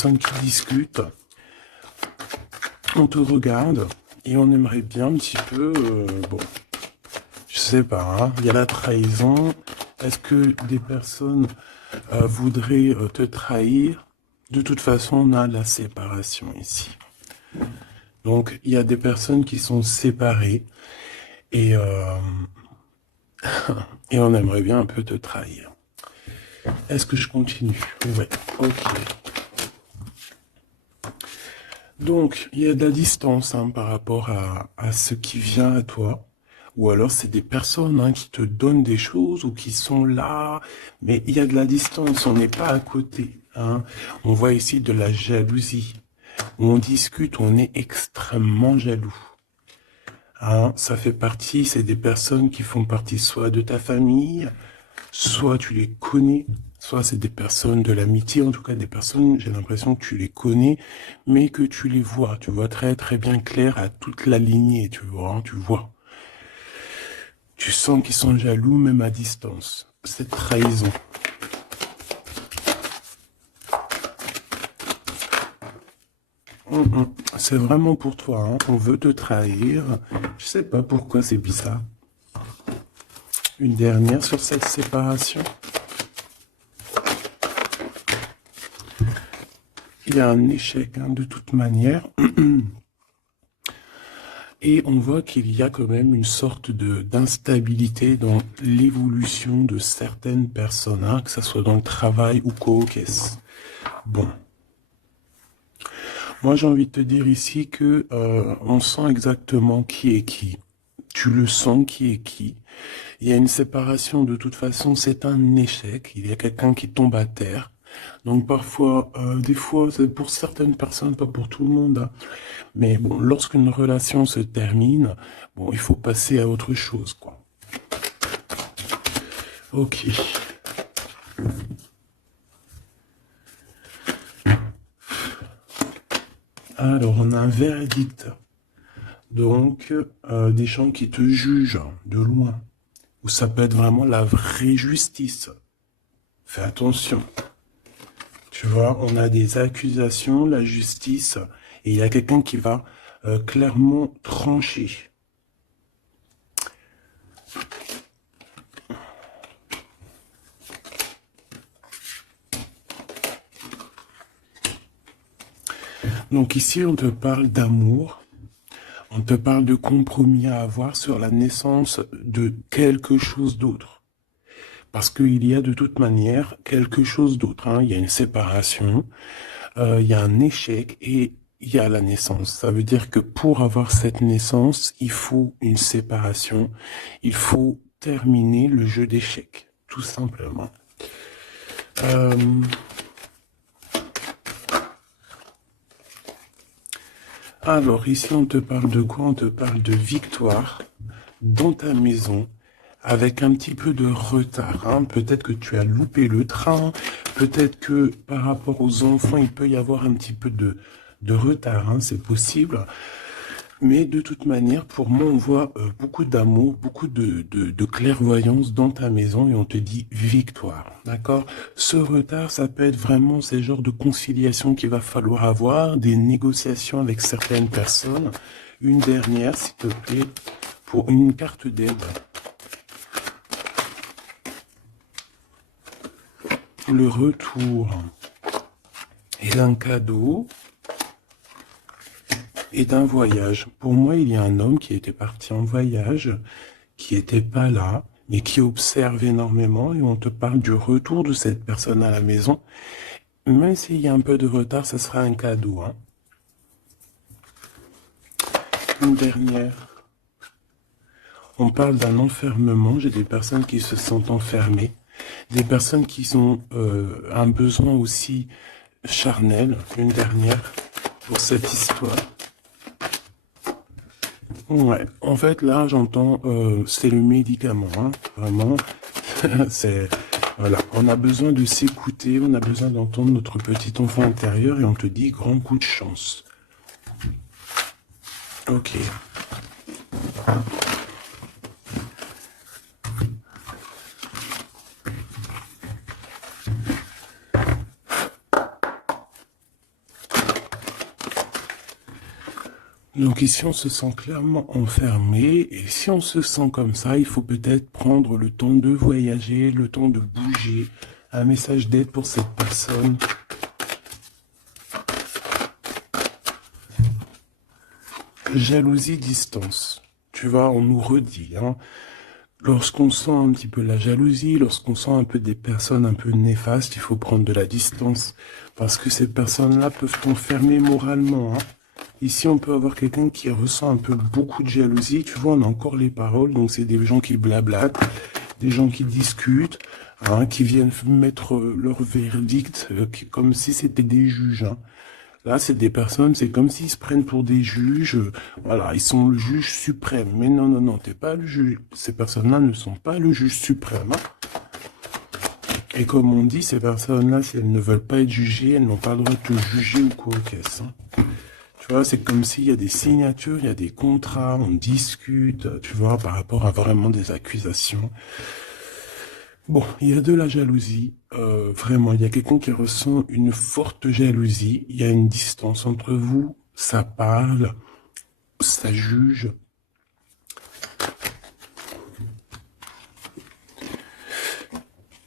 personnes qui discutent, on te regarde et on aimerait bien un petit peu, bon, je sais pas, hein, il y a la trahison. Est-ce que des personnes voudraient te trahir? De toute façon, on a la séparation ici. Donc, il y a des personnes qui sont séparées et, et on aimerait bien un peu te trahir. Est-ce que je continue? Ouais, ok. Donc, il y a de la distance hein, par rapport à ce qui vient à toi. Ou alors, c'est des personnes hein, qui te donnent des choses ou qui sont là. Mais il y a de la distance, on n'est pas à côté. Hein. On voit ici de la jalousie. On discute, on est extrêmement jaloux. Hein, ça fait partie, c'est des personnes qui font partie soit de ta famille, soit tu les connais, soit c'est des personnes de l'amitié, en tout cas des personnes, j'ai l'impression que tu les connais, mais que tu les vois, tu vois très très bien clair à toute la lignée, tu vois, hein, tu vois. Tu sens qu'ils sont jaloux même à distance. Cette trahison. C'est vraiment pour toi, hein. On veut te trahir. Je sais pas pourquoi c'est bizarre. Une dernière sur cette séparation. Il y a un échec hein, de toute manière. Et on voit qu'il y a quand même une sorte d'instabilité dans l'évolution de certaines personnes, hein, que ce soit dans le travail ou qu'est-ce. Bon. Moi, j'ai envie de te dire ici que on sent exactement qui est qui. Tu le sens qui est qui. Il y a une séparation de toute façon, c'est un échec. Il y a quelqu'un qui tombe à terre. Donc parfois, des fois, c'est pour certaines personnes, pas pour tout le monde. Hein. Mais bon, lorsqu'une relation se termine, bon, il faut passer à autre chose, quoi. Ok. Alors, on a un verdict. Donc, des gens qui te jugent de loin. Ou ça peut être vraiment la vraie justice. Fais attention. Tu vois, on a des accusations, la justice, et il y a quelqu'un qui va clairement trancher. Donc ici, on te parle d'amour, on te parle de compromis à avoir sur la naissance de quelque chose d'autre. Parce qu'il y a de toute manière quelque chose d'autre. Hein. Il y a une séparation, il y a un échec et il y a la naissance. Ça veut dire que pour avoir cette naissance, il faut une séparation. Il faut terminer le jeu d'échecs, tout simplement. Alors ici, on te parle de quoi? On te parle de victoire dans ta maison, avec un petit peu de retard. Hein. Peut-être que tu as loupé le train, peut-être que par rapport aux enfants, il peut y avoir un petit peu de retard, hein, c'est possible. Mais de toute manière, pour moi, on voit beaucoup d'amour, beaucoup de clairvoyance dans ta maison et on te dit victoire, d'accord? Ce retard, ça peut être vraiment ces genres de conciliation qu'il va falloir avoir, des négociations avec certaines personnes. Une dernière, s'il te plaît, pour une carte d'aide. Le retour et d'un cadeau et d'un voyage. Pour moi, il y a un homme qui était parti en voyage, qui n'était pas là, mais qui observe énormément et on te parle du retour de cette personne à la maison. Même s'il y a un peu de retard, ce sera un cadeau. Hein. Une dernière. On parle d'un enfermement. J'ai des personnes qui se sentent enfermées. Des personnes qui ont un besoin aussi charnel. Une dernière pour cette histoire. Ouais, en fait, là, j'entends, c'est le médicament, hein, vraiment. C'est, voilà, on a besoin de s'écouter, on a besoin d'entendre notre petit enfant intérieur et on te dit grand coup de chance. Ok. Donc ici, on se sent clairement enfermé, et si on se sent comme ça, il faut peut-être prendre le temps de voyager, le temps de bouger. Un message d'aide pour cette personne. Jalousie, distance. Tu vois, on nous redit, hein. Lorsqu'on sent un petit peu la jalousie, lorsqu'on sent un peu des personnes un peu néfastes, il faut prendre de la distance. Parce que ces personnes-là peuvent t'enfermer moralement, hein. Ici, on peut avoir quelqu'un qui ressent un peu beaucoup de jalousie. Tu vois, on a encore les paroles. Donc, c'est des gens qui blablatent, des gens qui discutent, hein, qui viennent mettre leur verdict comme si c'était des juges, hein. Là, c'est des personnes, c'est comme s'ils se prennent pour des juges. Voilà, ils sont le juge suprême. Mais non, non, non, t'es pas le juge. Ces personnes-là ne sont pas le juge suprême, hein. Et comme on dit, ces personnes-là, si elles ne veulent pas être jugées, elles n'ont pas le droit de te juger ou quoi qu'est-ce, hein. Tu vois, c'est comme s'il y a des signatures, il y a des contrats, on discute, tu vois, par rapport à vraiment des accusations. Bon, il y a de la jalousie, vraiment, il y a quelqu'un qui ressent une forte jalousie, il y a une distance entre vous, ça parle, ça juge.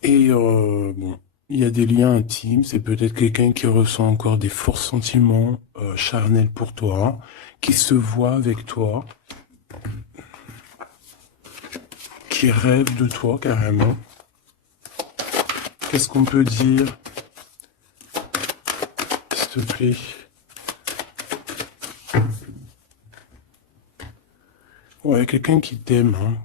Et bon, il y a des liens intimes, c'est peut-être quelqu'un qui ressent encore des forts sentiments charnels pour toi, qui se voit avec toi, qui rêve de toi carrément. Qu'est-ce qu'on peut dire, s'il te plaît? Ouais, quelqu'un qui t'aime, hein.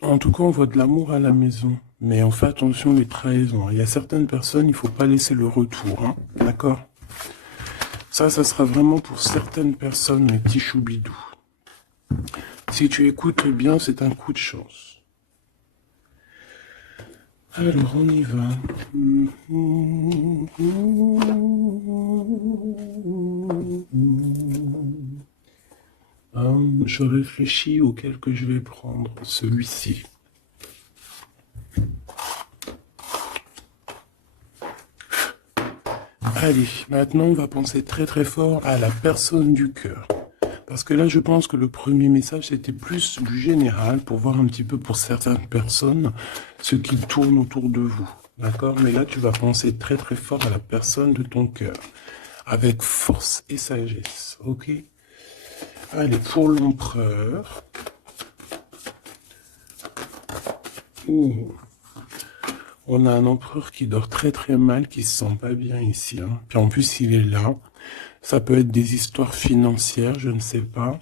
En tout cas, on voit de l'amour à la maison. Mais on fait attention les trahisons. Il y a certaines personnes, il faut pas laisser le retour, hein. D'accord? Ça sera vraiment pour certaines personnes, mes petits choubidous. Si tu écoutes bien, c'est un coup de chance. Alors, on y va. Je réfléchis auquel que je vais prendre. Celui-ci. Allez, maintenant on va penser très très fort à la personne du cœur. Parce que là, je pense que le premier message, c'était plus du général pour voir un petit peu pour certaines personnes ce qui tourne autour de vous. D'accord? Mais là, tu vas penser très très fort à la personne de ton cœur. Avec force et sagesse. Ok? Allez, pour l'empereur. Ouh. On a un empereur qui dort très très mal, qui se sent pas bien ici, hein. Puis en plus, il est là. Ça peut être des histoires financières, je ne sais pas.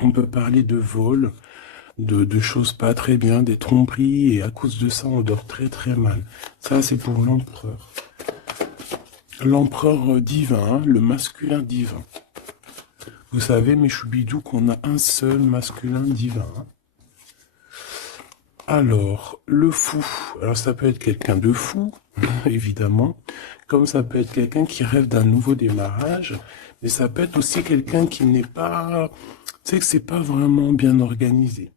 On peut parler de vol, de choses pas très bien, des tromperies, et à cause de ça, on dort très très mal. Ça, c'est pour l'empereur. L'empereur divin, hein, le masculin divin. Vous savez, mes choubidous, qu'on a un seul masculin divin, hein. Alors, le fou. Alors, ça peut être quelqu'un de fou, évidemment, comme ça peut être quelqu'un qui rêve d'un nouveau démarrage, mais ça peut être aussi quelqu'un qui n'est pas... Tu sais que c'est pas vraiment bien organisé.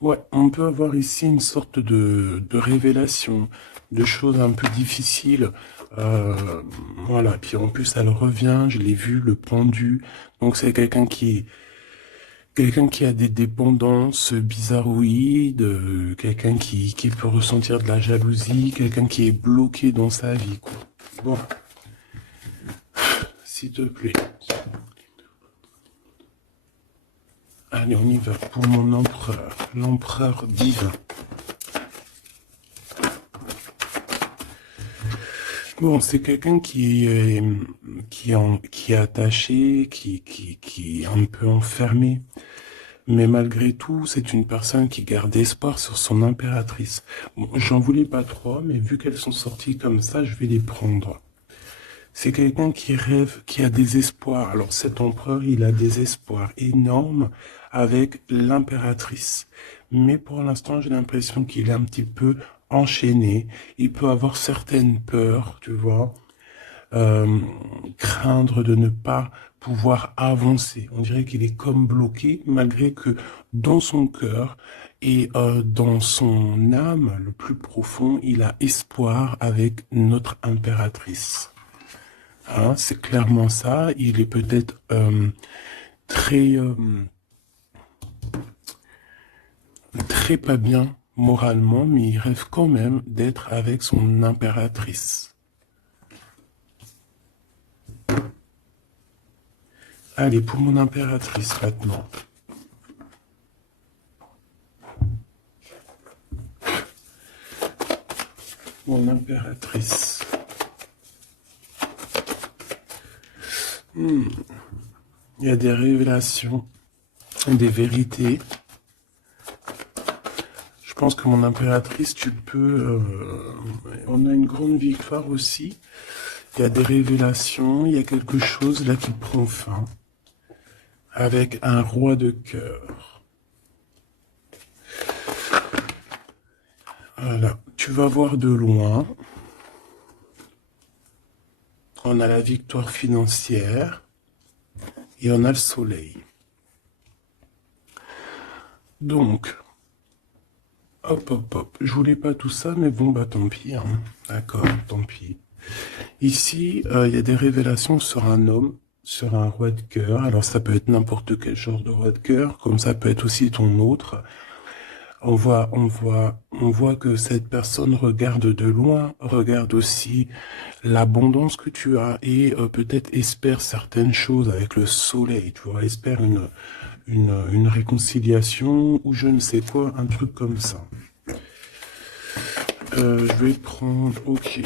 Ouais, on peut avoir ici une sorte de révélation, de choses un peu difficiles. Voilà, puis en plus, elle revient, je l'ai vu, le pendu. Donc, c'est quelqu'un qui a des dépendances bizarroïdes, quelqu'un qui peut ressentir de la jalousie, quelqu'un qui est bloqué dans sa vie, quoi. Bon, s'il te plaît. Allez, on y va pour mon empereur, l'empereur divin. Bon, c'est quelqu'un qui est attaché, qui est un peu enfermé. Mais malgré tout, c'est une personne qui garde espoir sur son impératrice. Bon, j'en voulais pas trop, mais vu qu'elles sont sorties comme ça, je vais les prendre. C'est quelqu'un qui rêve, qui a des espoirs. Alors cet empereur, il a des espoirs énormes avec l'impératrice. Mais pour l'instant, j'ai l'impression qu'il est un petit peu enchaîné. Il peut avoir certaines peurs, tu vois, craindre de ne pas pouvoir avancer. On dirait qu'il est comme bloqué, malgré que dans son cœur et dans son âme, le plus profond, il a espoir avec notre impératrice. Hein, c'est clairement ça. Il est peut-être très, très pas bien moralement, mais il rêve quand même d'être avec son impératrice. Allez, pour mon impératrice maintenant. Mon impératrice. Il y a des révélations, des vérités. Je pense que mon impératrice, tu peux... on a une grande victoire aussi. Il y a des révélations, il y a quelque chose là qui prend fin. Avec un roi de cœur. Voilà, tu vas voir de loin. On a la victoire financière et on a le soleil. Donc, hop, hop, hop. Je voulais pas tout ça, mais bon, bah tant pis. Hein. D'accord, tant pis. Ici, il y a des révélations sur un homme, sur un roi de cœur. Alors, ça peut être n'importe quel genre de roi de cœur, comme ça peut être aussi ton autre. On voit que cette personne regarde de loin, regarde aussi l'abondance que tu as et peut-être espère certaines choses avec le soleil, tu vois, espère une réconciliation ou je ne sais quoi, un truc comme ça. Je vais prendre, ok.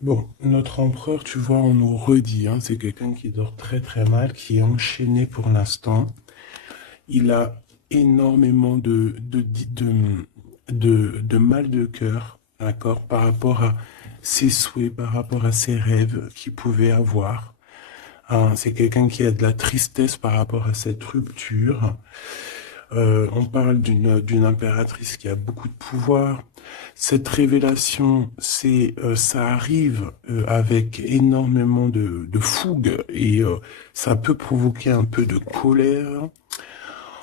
Bon, notre empereur, tu vois, on nous redit, hein, c'est quelqu'un qui dort très très mal, qui est enchaîné pour l'instant. Il a énormément de mal de cœur, d'accord, par rapport à ses souhaits, par rapport à ses rêves qu'il pouvait avoir. Hein, c'est quelqu'un qui a de la tristesse par rapport à cette rupture. On parle d'une impératrice qui a beaucoup de pouvoir. Cette révélation, ça arrive avec énormément de fougue et ça peut provoquer un peu de colère.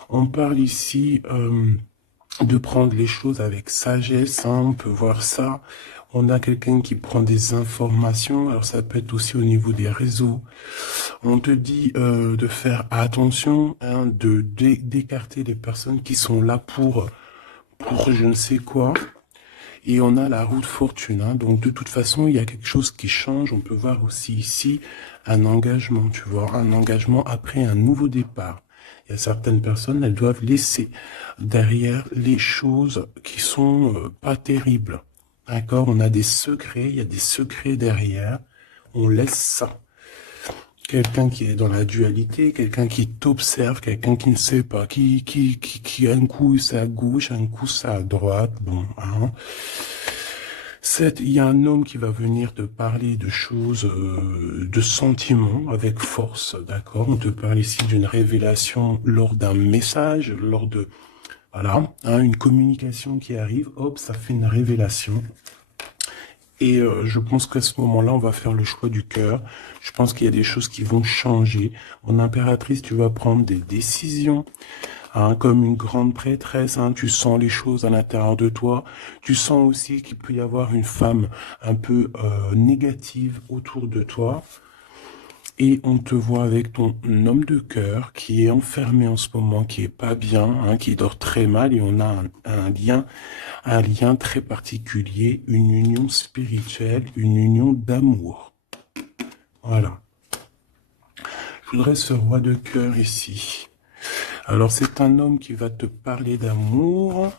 On parle ici de prendre les choses avec sagesse, hein, on peut voir ça. On a quelqu'un qui prend des informations, alors ça peut être aussi au niveau des réseaux. On te dit de faire attention, hein, d'écarter les personnes qui sont là pour je ne sais quoi. Et on a la roue de fortune, hein, donc de toute façon, il y a quelque chose qui change. On peut voir aussi ici un engagement, tu vois, un engagement après un nouveau départ. Il y a certaines personnes, elles doivent laisser derrière les choses qui sont pas terribles. D'accord? On a des secrets, il y a des secrets derrière. On laisse ça. Quelqu'un qui est dans la dualité, quelqu'un qui t'observe, quelqu'un qui ne sait pas, qui un coup c'est à gauche, un coup c'est à droite, bon, hein. Il y a un homme qui va venir te parler de choses, de sentiments avec force, d'accord? On te parle ici d'une révélation lors d'un message, lors de, voilà, hein, une communication qui arrive, hop, ça fait une révélation. Et je pense qu'à ce moment-là, on va faire le choix du cœur. Je pense qu'il y a des choses qui vont changer. Mon impératrice, tu vas prendre des décisions. Hein, comme une grande prêtresse, hein, tu sens les choses à l'intérieur de toi. Tu sens aussi qu'il peut y avoir une femme un peu négative autour de toi. Et on te voit avec ton homme de cœur qui est enfermé en ce moment, qui est pas bien, hein, qui dort très mal. Et on a un lien très particulier, une union spirituelle, une union d'amour. Voilà. Je voudrais ce roi de cœur ici. Alors c'est un homme qui va te parler d'amour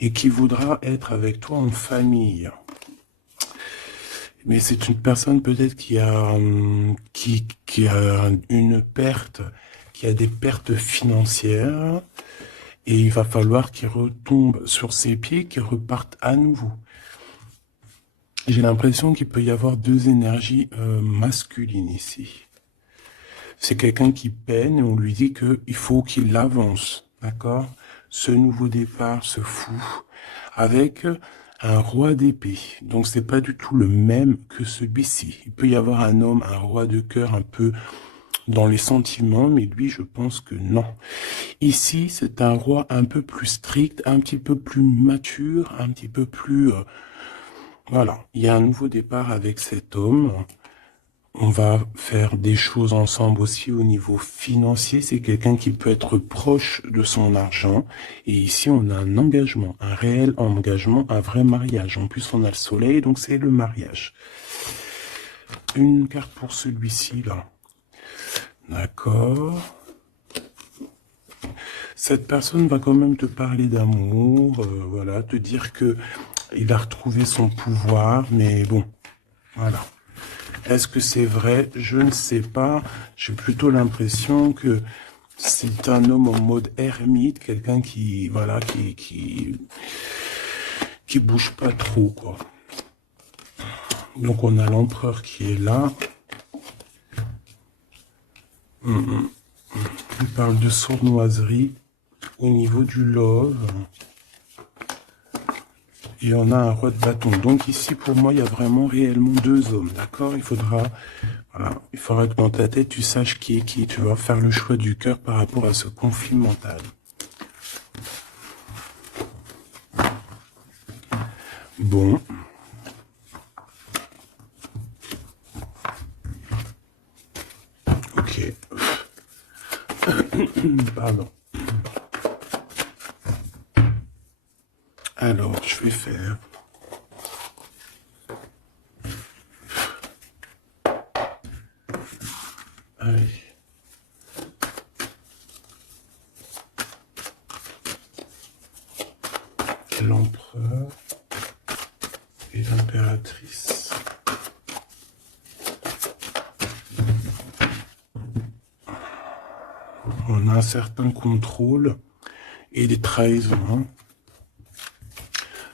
et qui voudra être avec toi en famille. Mais c'est une personne peut-être qui a une perte, qui a des pertes financières et il va falloir qu'il retombe sur ses pieds, qu'il reparte à nouveau. J'ai l'impression qu'il peut y avoir deux énergies masculines ici. C'est quelqu'un qui peine et on lui dit qu'il faut qu'il avance, d'accord? Ce nouveau départ se fout avec un roi d'épée. Donc c'est pas du tout le même que celui-ci. Il peut y avoir un homme, un roi de cœur un peu dans les sentiments, mais lui, je pense que non. Ici, c'est un roi un peu plus strict, un petit peu plus mature, un petit peu plus... voilà, il y a un nouveau départ avec cet homme. On va faire des choses ensemble aussi au niveau financier. C'est quelqu'un qui peut être proche de son argent. Et ici, on a un engagement, un réel engagement, un vrai mariage. En plus, on a le soleil, donc c'est le mariage. Une carte pour celui-ci, là. D'accord. Cette personne va quand même te parler d'amour, voilà, te dire que il a retrouvé son pouvoir, mais bon, voilà. Est-ce que c'est vrai? Je ne sais pas. J'ai plutôt l'impression que c'est un homme en mode ermite, quelqu'un qui, voilà, qui bouge pas trop, quoi. Donc on a l'empereur qui est là. Il parle de sournoiserie au niveau du love. Et on a un roi de bâton. Donc ici, pour moi, il y a vraiment réellement deux hommes, d'accord? Il faudra que dans ta tête, tu saches qui est qui. Tu vas faire le choix du cœur par rapport à ce conflit mental. Bon. Ok. Pardon. Alors, je vais faire... Allez. L'empereur et l'impératrice. On a un certain contrôle et des trahisons.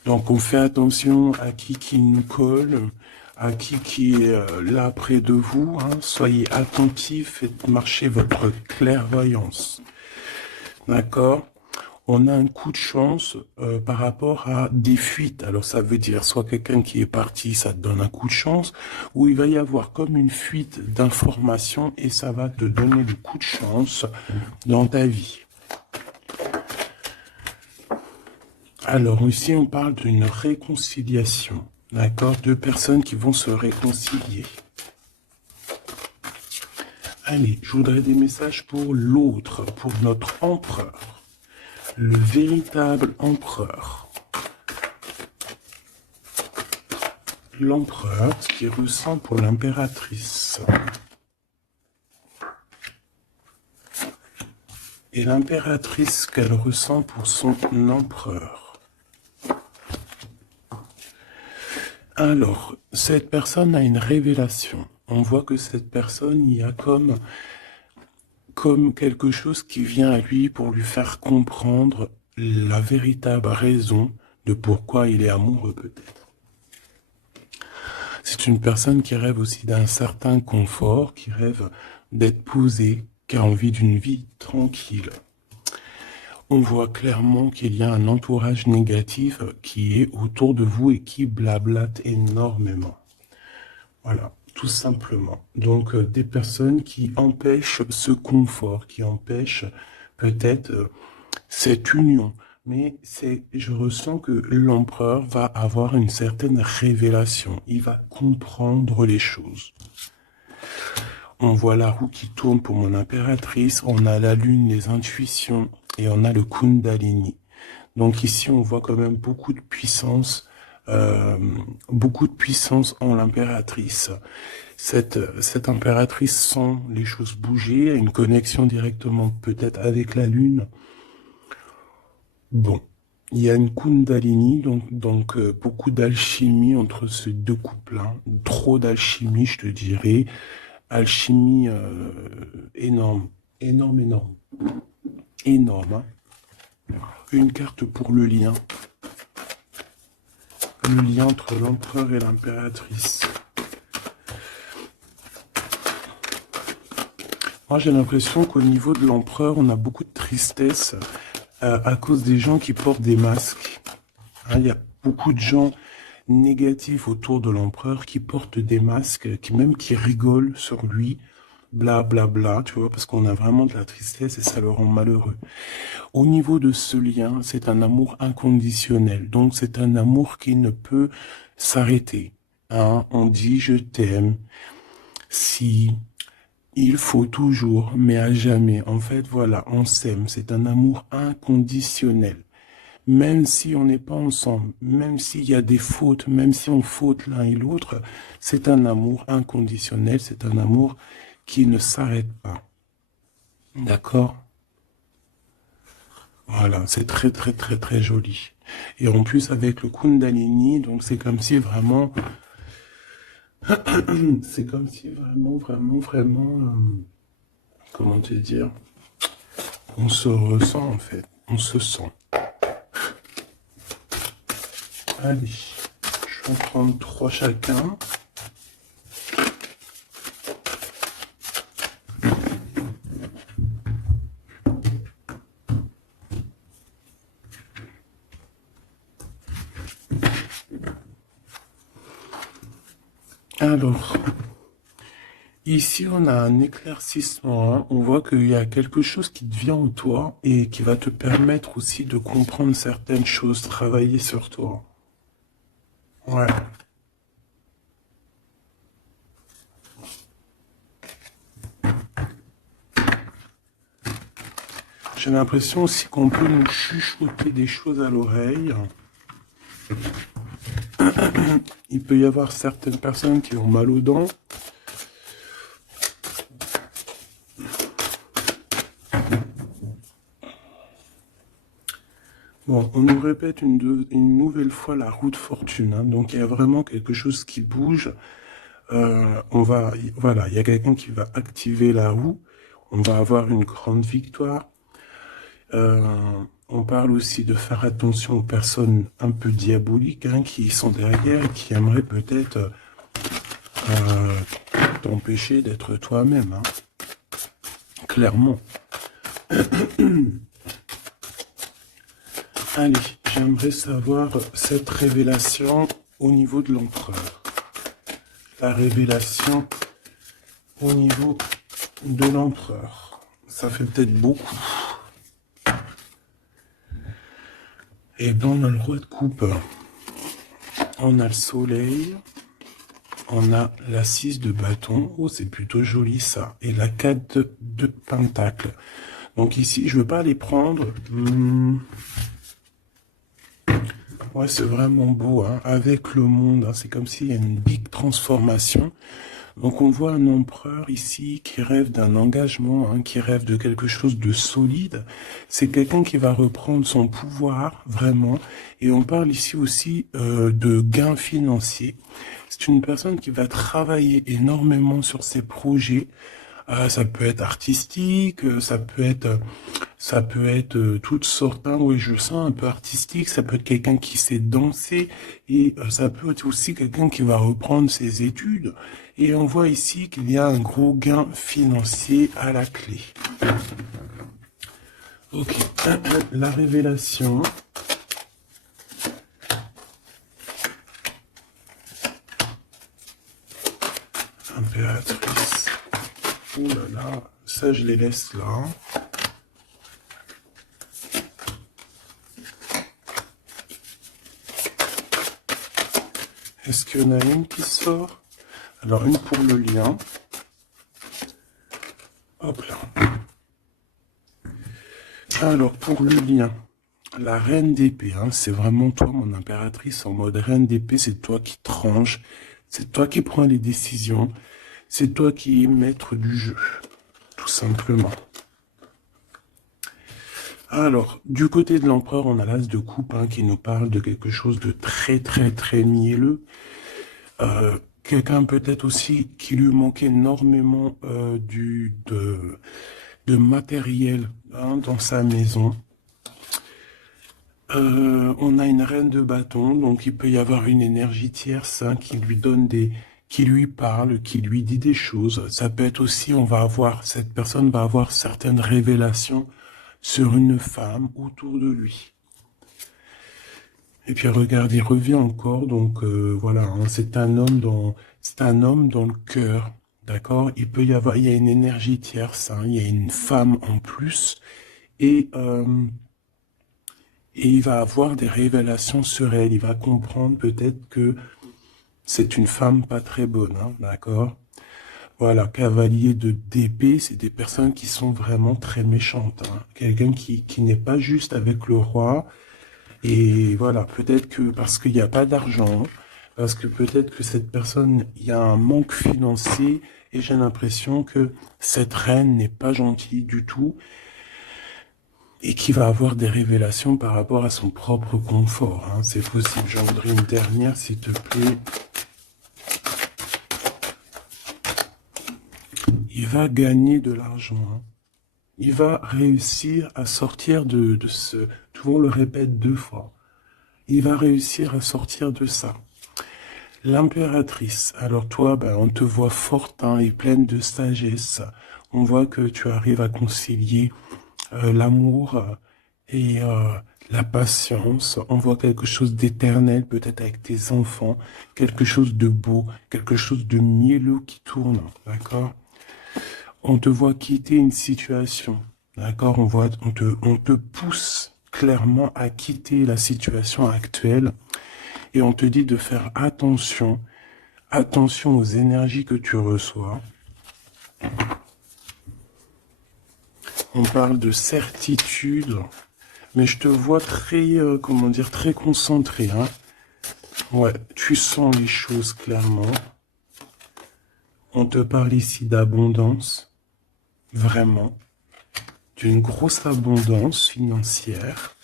Donc on fait attention à qui nous colle, à qui est là près de vous. Soyez attentifs, faites marcher votre clairvoyance. D'accord? On a un coup de chance par rapport à des fuites. Alors ça veut dire soit quelqu'un qui est parti, ça te donne un coup de chance, ou il va y avoir comme une fuite d'informations et ça va te donner le coup de chance dans ta vie. Alors ici on parle d'une réconciliation, d'accord? Deux personnes qui vont se réconcilier. Allez, je voudrais des messages pour l'autre, pour notre empereur. Le véritable empereur. L'empereur, ce qu'il ressent pour l'impératrice. Et l'impératrice, ce qu'elle ressent pour son empereur. Alors, cette personne a une révélation. On voit que cette personne, il y a comme quelque chose qui vient à lui pour lui faire comprendre la véritable raison de pourquoi il est amoureux peut-être. C'est une personne qui rêve aussi d'un certain confort, qui rêve d'être posée, qui a envie d'une vie tranquille. On voit clairement qu'il y a un entourage négatif qui est autour de vous et qui blablate énormément. Voilà, tout simplement. Donc, des personnes qui empêchent ce confort, qui empêchent peut-être cette union. Mais je ressens que l'empereur va avoir une certaine révélation. Il va comprendre les choses. On voit la roue qui tourne pour mon impératrice. On a la lune, les intuitions. Et on a le Kundalini. Donc ici, on voit quand même beaucoup de puissance en l'impératrice. Cette impératrice sent les choses bouger, a une connexion directement peut-être avec la lune. Bon, il y a une Kundalini, donc beaucoup d'alchimie entre ces deux couples. Trop d'alchimie, je te dirais. Alchimie énorme. Énorme. Une carte pour le lien. Le lien entre l'empereur et l'impératrice. Moi, j'ai l'impression qu'au niveau de l'empereur, on a beaucoup de tristesse à cause des gens qui portent des masques. Il y a beaucoup de gens négatifs autour de l'empereur qui portent des masques, qui rigolent sur lui. bla bla bla, tu vois, parce qu'on a vraiment de la tristesse et ça le rend malheureux. Au niveau de ce lien, c'est un amour inconditionnel, donc c'est un amour qui ne peut s'arrêter. Hein, on dit je t'aime si il faut toujours, mais à jamais. En fait, voilà, on s'aime. C'est un amour inconditionnel. Même si on n'est pas ensemble, même s'il y a des fautes, même si on faute l'un et l'autre, c'est un amour inconditionnel, c'est un amour qui ne s'arrête pas. D'accord? Voilà, c'est très très très très joli. Et en plus avec le Kundalini, donc c'est comme si vraiment, c'est comme si vraiment, vraiment, vraiment, comment te dire, on se ressent en fait, on se sent. Allez, je vais en prendre 3 chacun. Alors, ici on a un éclaircissement, hein. On voit qu'il y a quelque chose qui te vient en toi et qui va te permettre aussi de comprendre certaines choses, travailler sur toi. Ouais. J'ai l'impression aussi qu'on peut nous chuchoter des choses à l'oreille. Il peut y avoir certaines personnes qui ont mal aux dents. Bon, on nous répète une nouvelle fois la roue de fortune, hein. Donc il y a vraiment quelque chose qui bouge. Voilà, il y a quelqu'un qui va activer la roue. On va avoir une grande victoire. On parle aussi de faire attention aux personnes un peu diaboliques, hein, qui sont derrière et qui aimeraient peut-être t'empêcher d'être toi-même, hein. Clairement. Allez, j'aimerais savoir cette révélation au niveau de l'empereur. La révélation au niveau de l'empereur. Ça fait peut-être beaucoup. Et bien, on a le roi de coupe. On a le soleil. On a la 6 de bâton. Oh, c'est plutôt joli ça. Et la 4 de pentacle. Donc ici, je ne veux pas les prendre. Ouais, c'est vraiment beau, hein. Avec le monde, hein. C'est comme s'il y a une big transformation. Donc on voit un empereur ici qui rêve d'un engagement, hein, qui rêve de quelque chose de solide. C'est quelqu'un qui va reprendre son pouvoir, vraiment. Et on parle ici aussi de gains financiers. C'est une personne qui va travailler énormément sur ses projets. Ça peut être artistique, ça peut être toutes sortes, hein, oui, je sens un peu artistique, ça peut être quelqu'un qui sait danser, et ça peut être aussi quelqu'un qui va reprendre ses études. Et on voit ici qu'il y a un gros gain financier à la clé. Ok, la révélation. Impératrice. Oh là là, ça je les laisse là. Est-ce qu'il y en a une qui sort? Alors une pour le lien. Hop là. Alors pour le lien, la reine d'épée, hein, c'est vraiment toi mon impératrice en mode reine d'épée, c'est toi qui tranche, c'est toi qui prends les décisions, c'est toi qui es maître du jeu, tout simplement. Alors, du côté de l'empereur, on a l'as de coupe, hein, qui nous parle de quelque chose de très très très mielleux. Quelqu'un peut-être aussi qui lui manquait énormément de matériel, hein, dans sa maison. On a une reine de bâton, donc il peut y avoir une énergie tierce, hein, qui lui donne qui lui parle, qui lui dit des choses. Ça peut être aussi, cette personne va avoir certaines révélations sur une femme autour de lui. Et puis regarde, il revient encore, donc voilà, hein, c'est un homme dans le cœur. D'accord? Il y a une énergie tierce, hein, il y a une femme en plus, et, euh, et il va avoir des révélations sur elle. Il va comprendre peut-être que c'est une femme pas très bonne, hein, d'accord? Voilà, cavalier de d'épée, c'est des personnes qui sont vraiment très méchantes, hein. Quelqu'un qui n'est pas juste avec le roi. Et voilà, peut-être que parce qu'il n'y a pas d'argent, parce que peut-être que cette personne, il y a un manque financier, et j'ai l'impression que cette reine n'est pas gentille du tout, et qui va avoir des révélations par rapport à son propre confort, hein. C'est possible. J'en voudrais une dernière, s'il te plaît. Il va gagner de l'argent, hein. Il va réussir à sortir de ce... Tout le monde le répète 2 fois. Il va réussir à sortir de ça. L'impératrice. Alors toi, ben, on te voit forte, hein, et pleine de sagesse. On voit que tu arrives à concilier l'amour et la patience. On voit quelque chose d'éternel, peut-être avec tes enfants, quelque chose de beau, quelque chose de mielleux qui tourne, d'accord? On te voit quitter une situation, d'accord? On te pousse clairement à quitter la situation actuelle et on te dit de faire attention, attention aux énergies que tu reçois. On parle de certitude, mais je te vois très, comment dire, très concentré, hein. Ouais, tu sens les choses clairement. On te parle ici d'abondance, vraiment, d'une grosse abondance financière.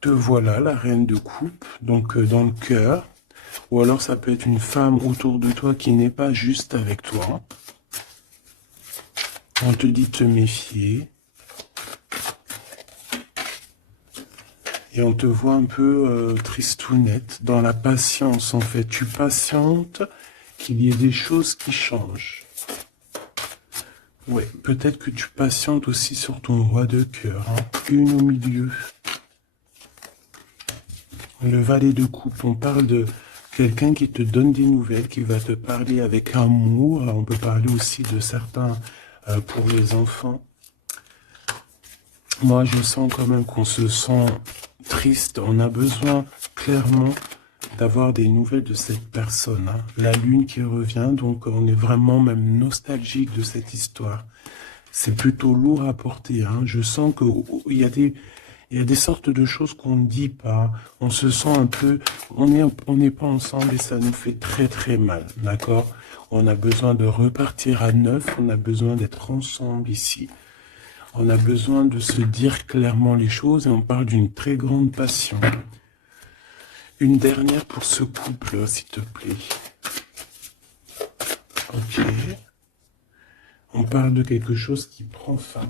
Te voilà, la reine de coupe, donc dans le cœur. Ou alors ça peut être une femme autour de toi qui n'est pas juste avec toi. On te dit de te méfier. Et on te voit un peu tristounette, dans la patience en fait. Tu patientes qu'il y ait des choses qui changent. Ouais, peut-être que tu patientes aussi sur ton roi de cœur, hein. Une au milieu. Le valet de coupe, on parle de quelqu'un qui te donne des nouvelles, qui va te parler avec amour. On peut parler aussi de certains pour les enfants. Moi, je sens quand même qu'on se sent triste. On a besoin clairement d'avoir des nouvelles de cette personne, hein. La lune qui revient, donc on est vraiment même nostalgique de cette histoire. C'est plutôt lourd à porter, hein. Je sens qu'il y a il y a des sortes de choses qu'on ne dit pas. On se sent un peu, on n'est pas ensemble et ça nous fait très très mal, d'accord? On a besoin de repartir à neuf, on a besoin d'être ensemble ici. On a besoin de se dire clairement les choses et on parle d'une très grande passion. Une dernière pour ce couple, s'il te plaît. Ok. On parle de quelque chose qui prend fin.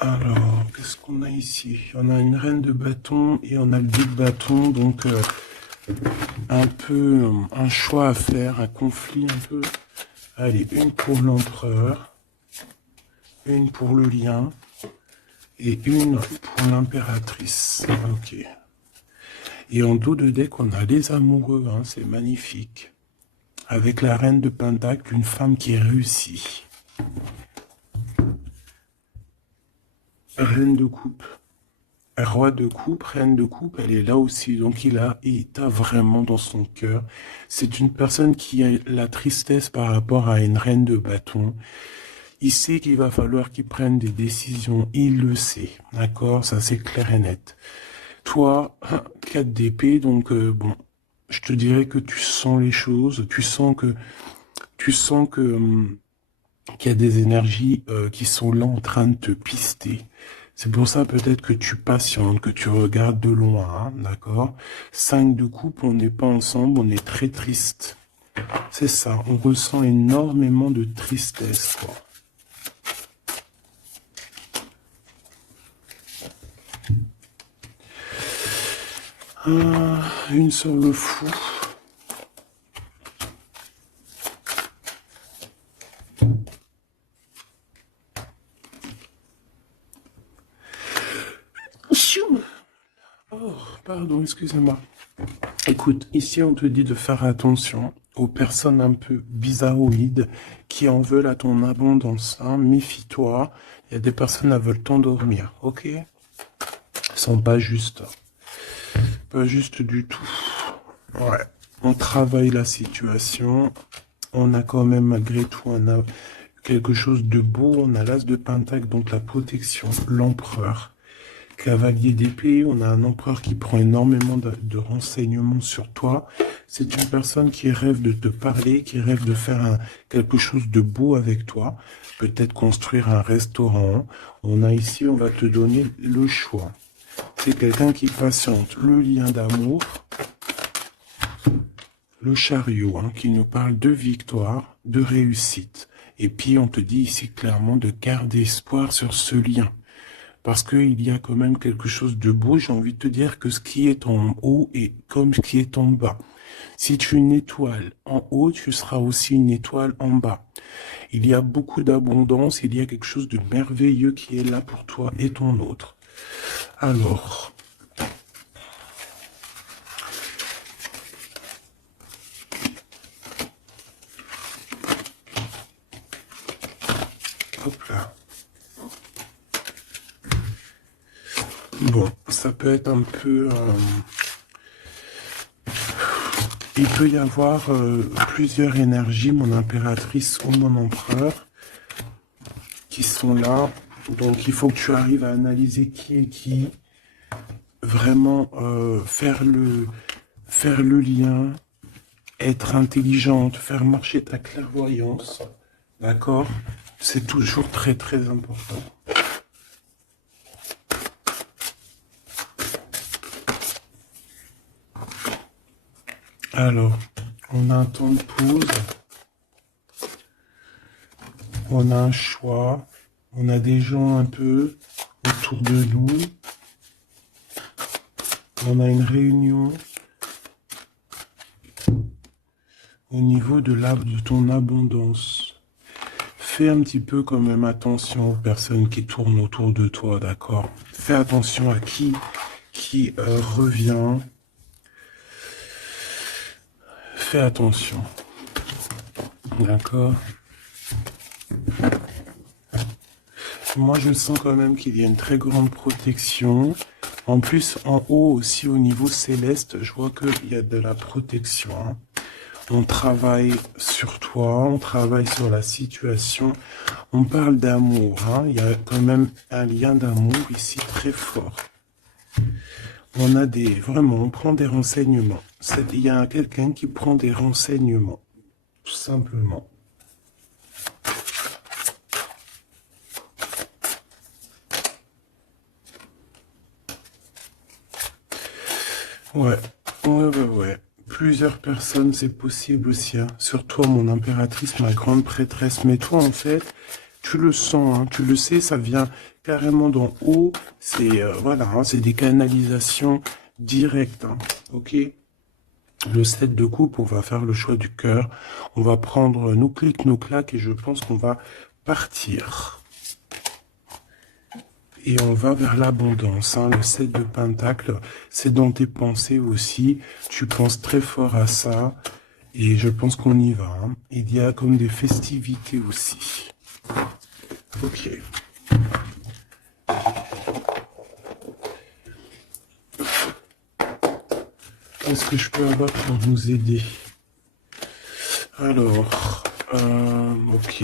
Alors, qu'est-ce qu'on a ici? On a une reine de bâton et on a le 2 de bâton, donc un peu un choix à faire, un conflit un peu. Allez, une pour l'empereur, une pour le lien et une pour l'impératrice. Ok. Et en dos de deck, on a les amoureux, hein, c'est magnifique. Avec la reine de pentacle, une femme qui réussit. Reine de coupe. Roi de coupe, reine de coupe, elle est là aussi. Donc il t'a vraiment dans son cœur. C'est une personne qui a la tristesse par rapport à une reine de bâton. Il sait qu'il va falloir qu'il prenne des décisions. Il le sait. D'accord? Ça, c'est clair et net. Toi, 4 d'épée, donc bon, je te dirais que tu sens les choses. Tu sens que qu'il y a des énergies qui sont là en train de te pister. C'est pour ça peut-être que tu patientes, que tu regardes de loin, hein, d'accord? 5 de coupe, on n'est pas ensemble, on est très triste. C'est ça, on ressent énormément de tristesse, quoi. Une sur le fou. Pardon, excusez-moi. Écoute, ici on te dit de faire attention aux personnes un peu bizarroïdes qui en veulent à ton abondance. Hein. Méfie-toi. Il y a des personnes qui veulent t'endormir, ok? Elles sont pas justes. Pas justes du tout. Ouais. On travaille la situation. On a quand même, malgré tout, on a quelque chose de beau. On a l'as de Pentacle, donc la protection, l'empereur. Cavalier d'épée, on a un empereur qui prend énormément de renseignements sur toi. C'est une personne qui rêve de te parler, qui rêve de faire quelque chose de beau avec toi. Peut-être construire un restaurant. On a ici, on va te donner le choix. C'est quelqu'un qui patiente. Le lien d'amour, le chariot, hein, qui nous parle de victoire, de réussite. Et puis, on te dit ici clairement de garder espoir sur ce lien. Parce qu'il y a quand même quelque chose de beau. J'ai envie de te dire que ce qui est en haut est comme ce qui est en bas. Si tu es une étoile en haut, tu seras aussi une étoile en bas. Il y a beaucoup d'abondance, il y a quelque chose de merveilleux qui est là pour toi et ton autre. Alors, hop là. Bon, ça peut être un peu... il peut y avoir plusieurs énergies, mon impératrice ou mon empereur, qui sont là. Donc, il faut que tu arrives à analyser qui est qui. Vraiment faire le lien, être intelligente, faire marcher ta clairvoyance. D'accord? C'est toujours très, très important. Alors, on a un temps de pause, on a un choix, on a des gens un peu autour de nous, on a une réunion au niveau de ton abondance. Fais un petit peu quand même attention aux personnes qui tournent autour de toi, d'accord? Fais attention à qui revient. Fais attention. D'accord? Moi, je sens quand même qu'il y a une très grande protection. En plus, en haut aussi, au niveau céleste, je vois qu'il y a de la protection. Hein. On travaille sur toi, on travaille sur la situation. On parle d'amour. Hein. Il y a quand même un lien d'amour ici très fort. On a vraiment, on prend des renseignements. Il y a quelqu'un qui prend des renseignements, tout simplement. Ouais. Plusieurs personnes, c'est possible aussi. Hein. Sur toi, mon impératrice, ma grande prêtresse. Mais toi, en fait, tu le sens, hein, tu le sais, ça vient carrément d'en haut. C'est voilà, hein, c'est des canalisations directes. Hein, ok? Le 7 de coupe, on va faire le choix du cœur. On va prendre nos clics, nos claques et je pense qu'on va partir. Et on va vers l'abondance. Hein. Le 7 de pentacle, c'est dans tes pensées aussi. Tu penses très fort à ça. Et je pense qu'on y va. Hein. Il y a comme des festivités aussi. Ok. Qu'est-ce que je peux avoir pour nous aider? Alors, ok.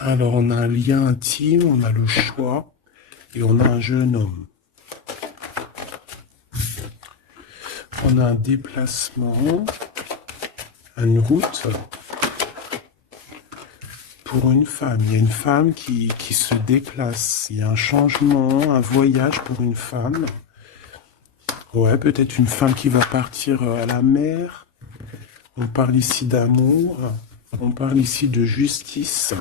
Alors, on a un lien intime, on a le choix et on a un jeune homme. On a un déplacement, une route pour une femme. Il y a une femme qui se déplace. Il y a un changement, un voyage pour une femme. Ouais, peut-être une femme qui va partir à la mer. On parle ici d'amour. On parle ici de justice.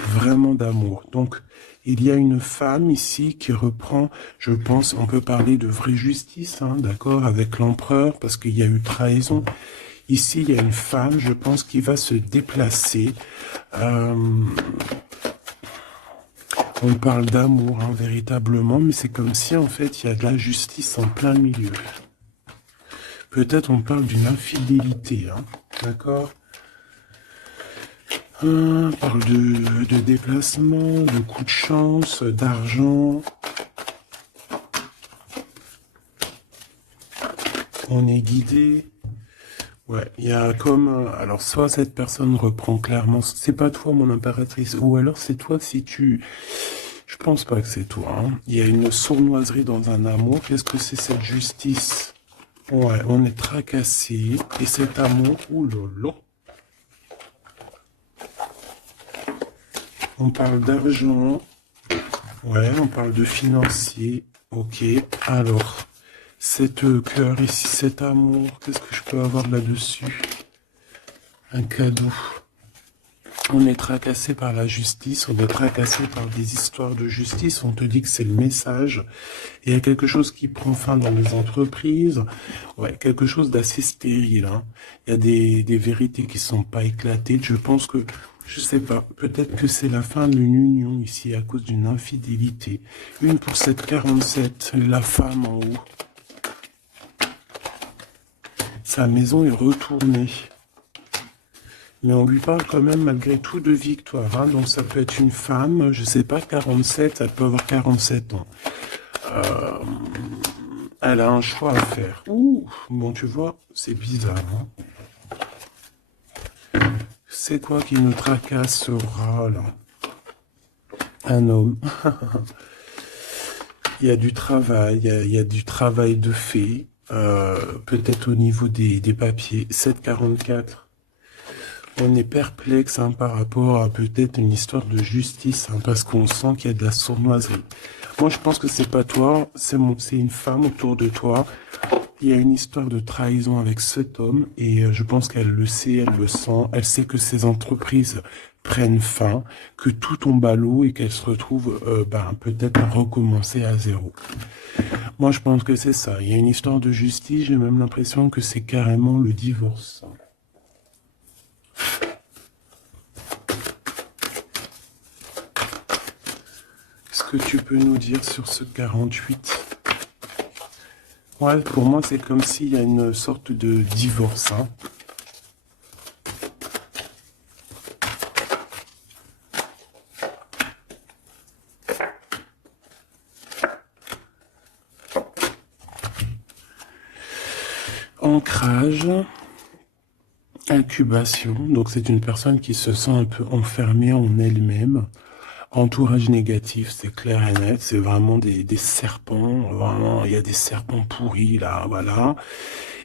Vraiment d'amour. Donc, il y a une femme ici qui reprend, je pense, on peut parler de vraie justice, hein, d'accord, avec l'empereur, parce qu'il y a eu trahison. Ici, il y a une femme, je pense, qui va se déplacer. Euh, on parle d'amour, hein, véritablement, mais c'est comme si, en fait, il y a de la justice en plein milieu. Peut-être on parle d'une infidélité, hein, d'accord? On parle de déplacement, de coup de chance, d'argent. On est guidé. Ouais, il y a comme... alors, soit cette personne reprend clairement... C'est pas toi, mon impératrice. Ou alors, c'est toi si tu... Je pense pas que c'est toi. Hein. Il y a une sournoiserie dans un amour. Qu'est-ce que c'est cette justice? Ouais, on est tracassé. Et cet amour... Ouh là là. On parle d'argent. Ouais, on parle de financier. Ok, alors... Cette cœur ici, cet amour, qu'est-ce que je peux avoir là-dessus? Un cadeau. On est tracassé par la justice, on est tracassé par des histoires de justice, on te dit que c'est le message. Il y a quelque chose qui prend fin dans les entreprises, ouais, quelque chose d'assez stérile. Hein. Il y a des vérités qui sont pas éclatées. Je pense que, je sais pas, peut-être que c'est la fin d'une union ici à cause d'une infidélité. Une pour cette 47, la femme en haut. Sa maison est retournée. Mais on lui parle quand même malgré tout de victoire. Hein. Donc ça peut être une femme, je sais pas, 47, elle peut avoir 47 ans. Euh, elle a un choix à faire. Ouh, bon tu vois, c'est bizarre. Hein. C'est quoi qui nous tracassera là? Un homme. Il y a du travail, il y a du travail de fait. Peut-être au niveau des papiers. 744. On est perplexe hein, par rapport à peut-être une histoire de justice, hein, parce qu'on sent qu'il y a de la sournoiserie. Moi, je pense que c'est pas toi, c'est une femme autour de toi. Il y a une histoire de trahison avec cet homme, et je pense qu'elle le sait, elle le sent. Elle sait que ces entreprises prennent fin, que tout tombe à l'eau et qu'elle se retrouve peut-être à recommencer à zéro. Moi, je pense que c'est ça. Il y a une histoire de justice, j'ai même l'impression que c'est carrément le divorce. Qu'est-ce que tu peux nous dire sur ce 48? Ouais, pour moi, c'est comme s'il y a une sorte de divorce. Hein. Ancrage, incubation. Donc, c'est une personne qui se sent un peu enfermée en elle-même. Entourage négatif, c'est clair et net, c'est vraiment des serpents, vraiment, il y a des serpents pourris là, voilà.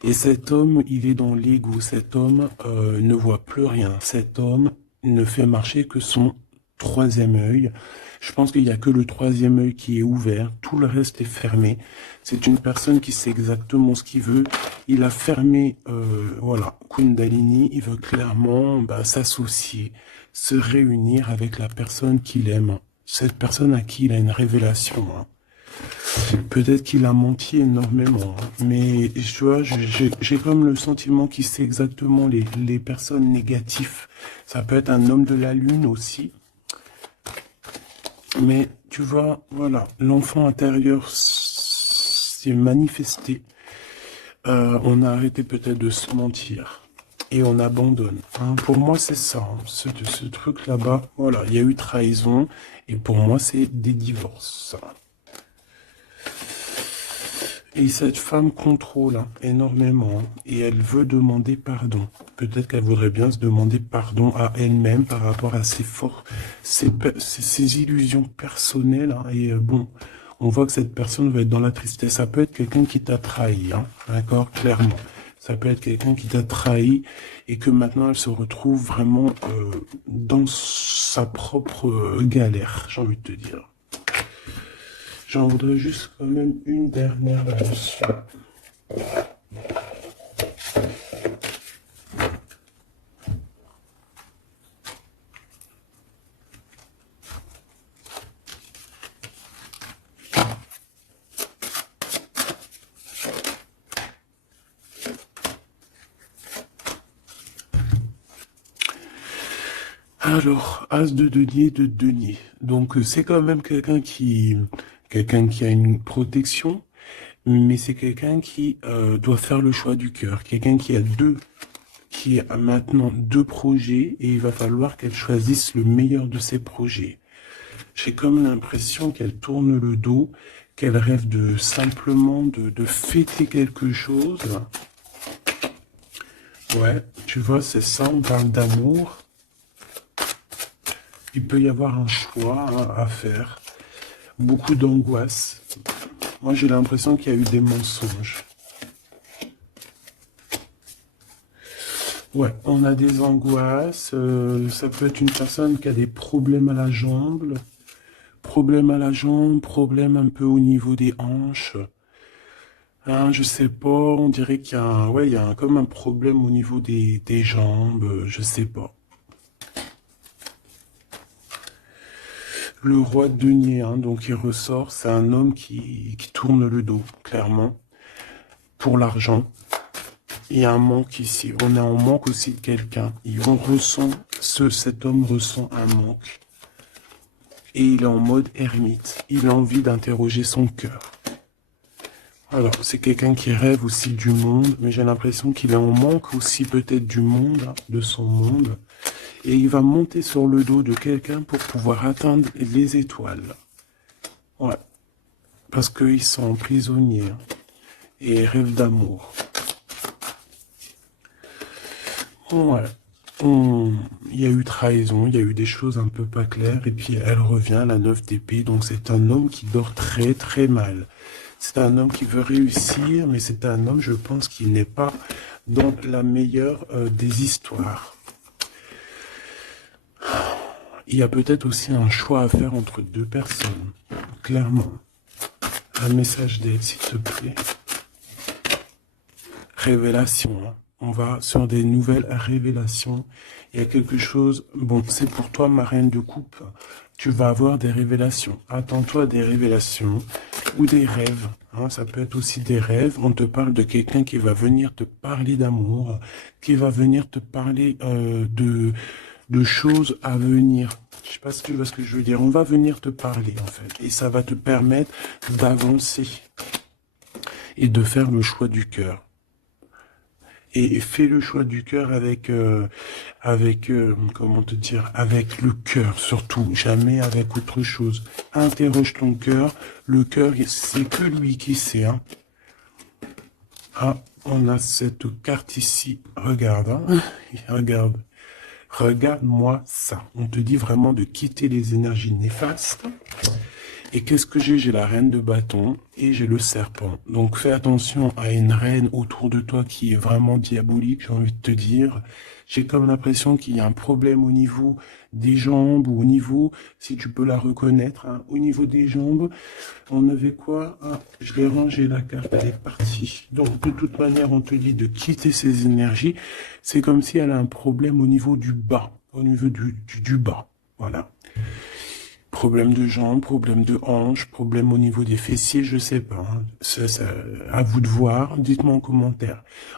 Et cet homme, il est dans l'ego, cet homme ne voit plus rien, cet homme ne fait marcher que son troisième œil. Je pense qu'il n'y a que le troisième œil qui est ouvert, tout le reste est fermé. C'est une personne qui sait exactement ce qu'il veut. Il a fermé, voilà, Kundalini, il veut clairement s'associer, se réunir avec la personne qu'il aime. Cette personne à qui il a une révélation. Hein. Peut-être qu'il a menti énormément, hein. Mais tu vois, j'ai comme le sentiment qu'il sait exactement les personnes négatives. Ça peut être un homme de la lune aussi. Mais tu vois, voilà, l'enfant intérieur s'est manifesté. On a arrêté peut-être de se mentir. Et on abandonne. Hein. Pour moi, c'est ça. Hein. Ce truc là-bas, voilà, il y a eu trahison. Et pour moi, c'est des divorces. Et cette femme contrôle hein, énormément. Hein, et elle veut demander pardon. Peut-être qu'elle voudrait bien se demander pardon à elle-même par rapport à ses illusions personnelles. Hein, et bon, on voit que cette personne va être dans la tristesse. Ça peut être quelqu'un qui t'a trahi. Hein, d'accord, clairement. Ça peut être quelqu'un qui t'a trahi et que maintenant elle se retrouve vraiment dans sa propre galère, j'ai envie de te dire. J'en voudrais juste quand même une dernière là-dessus. Alors, As de denier, de denier. Donc, c'est quand même quelqu'un qui a une protection, mais c'est quelqu'un qui doit faire le choix du cœur. Quelqu'un qui a maintenant deux projets et il va falloir qu'elle choisisse le meilleur de ses projets. J'ai comme l'impression qu'elle tourne le dos, qu'elle rêve de simplement de fêter quelque chose. Ouais, tu vois, c'est ça, on parle d'amour. Il peut y avoir un choix à faire, beaucoup d'angoisse. Moi, j'ai l'impression qu'il y a eu des mensonges. Ouais, on a des angoisses. Ça peut être une personne qui a des problèmes à la jambe, problèmes un peu au niveau des hanches. Hein, je sais pas, on dirait qu'il y a ouais, il y a comme un problème au niveau des jambes, je sais pas. Le roi de denier, hein, donc il ressort, c'est un homme qui tourne le dos, clairement, pour l'argent. Il y a un manque ici, on est en manque aussi de quelqu'un. Cet homme ressent un manque. Et il est en mode ermite, il a envie d'interroger son cœur. Alors, c'est quelqu'un qui rêve aussi du monde, mais j'ai l'impression qu'il est en manque aussi peut-être du monde, hein, de son monde. Et il va monter sur le dos de quelqu'un pour pouvoir atteindre les étoiles. Ouais, parce qu'ils sont prisonniers hein, et rêvent d'amour. Ouais. Il y a eu trahison, il y a eu des choses un peu pas claires, et puis elle revient, la 9 d'épée, donc c'est un homme qui dort très très mal. C'est un homme qui veut réussir, mais c'est un homme, je pense, qui n'est pas dans la meilleure des histoires. Il y a peut-être aussi un choix à faire entre deux personnes, clairement. Un message d'aide, s'il te plaît. Révélation, hein. On va sur des nouvelles révélations. Il y a quelque chose, bon, c'est pour toi, ma reine de coupe. Tu vas avoir des révélations. Attends-toi à des révélations ou des rêves. Hein, ça peut être aussi des rêves. On te parle de quelqu'un qui va venir te parler d'amour, qui va venir te parler de choses à venir. Je sais pas si tu vois ce que je veux dire. On va venir te parler, en fait. Et ça va te permettre d'avancer et de faire le choix du cœur. Et fais le choix du cœur comment te dire, avec le cœur surtout, jamais avec autre chose. Interroge ton cœur. Le cœur, c'est que lui qui sait. Hein. Ah, on a cette carte ici. Regarde, hein. Regarde. Regarde-moi ça. On te dit vraiment de quitter les énergies néfastes. Et qu'est-ce que j'ai? J'ai la reine de bâton et j'ai le serpent. Donc fais attention à une reine autour de toi qui est vraiment diabolique, j'ai envie de te dire. J'ai comme l'impression qu'il y a un problème au niveau des jambes ou au niveau, si tu peux la reconnaître, hein, au niveau des jambes. On avait quoi? Ah, je l'ai rangé la carte, elle est partie. Donc de toute manière, on te dit de quitter ces énergies. C'est comme si elle a un problème au niveau du bas, au niveau du bas. Voilà. Problème de jambes, problème de hanches, problème au niveau des fessiers, je sais pas. Hein. À vous de voir, dites-moi en commentaire.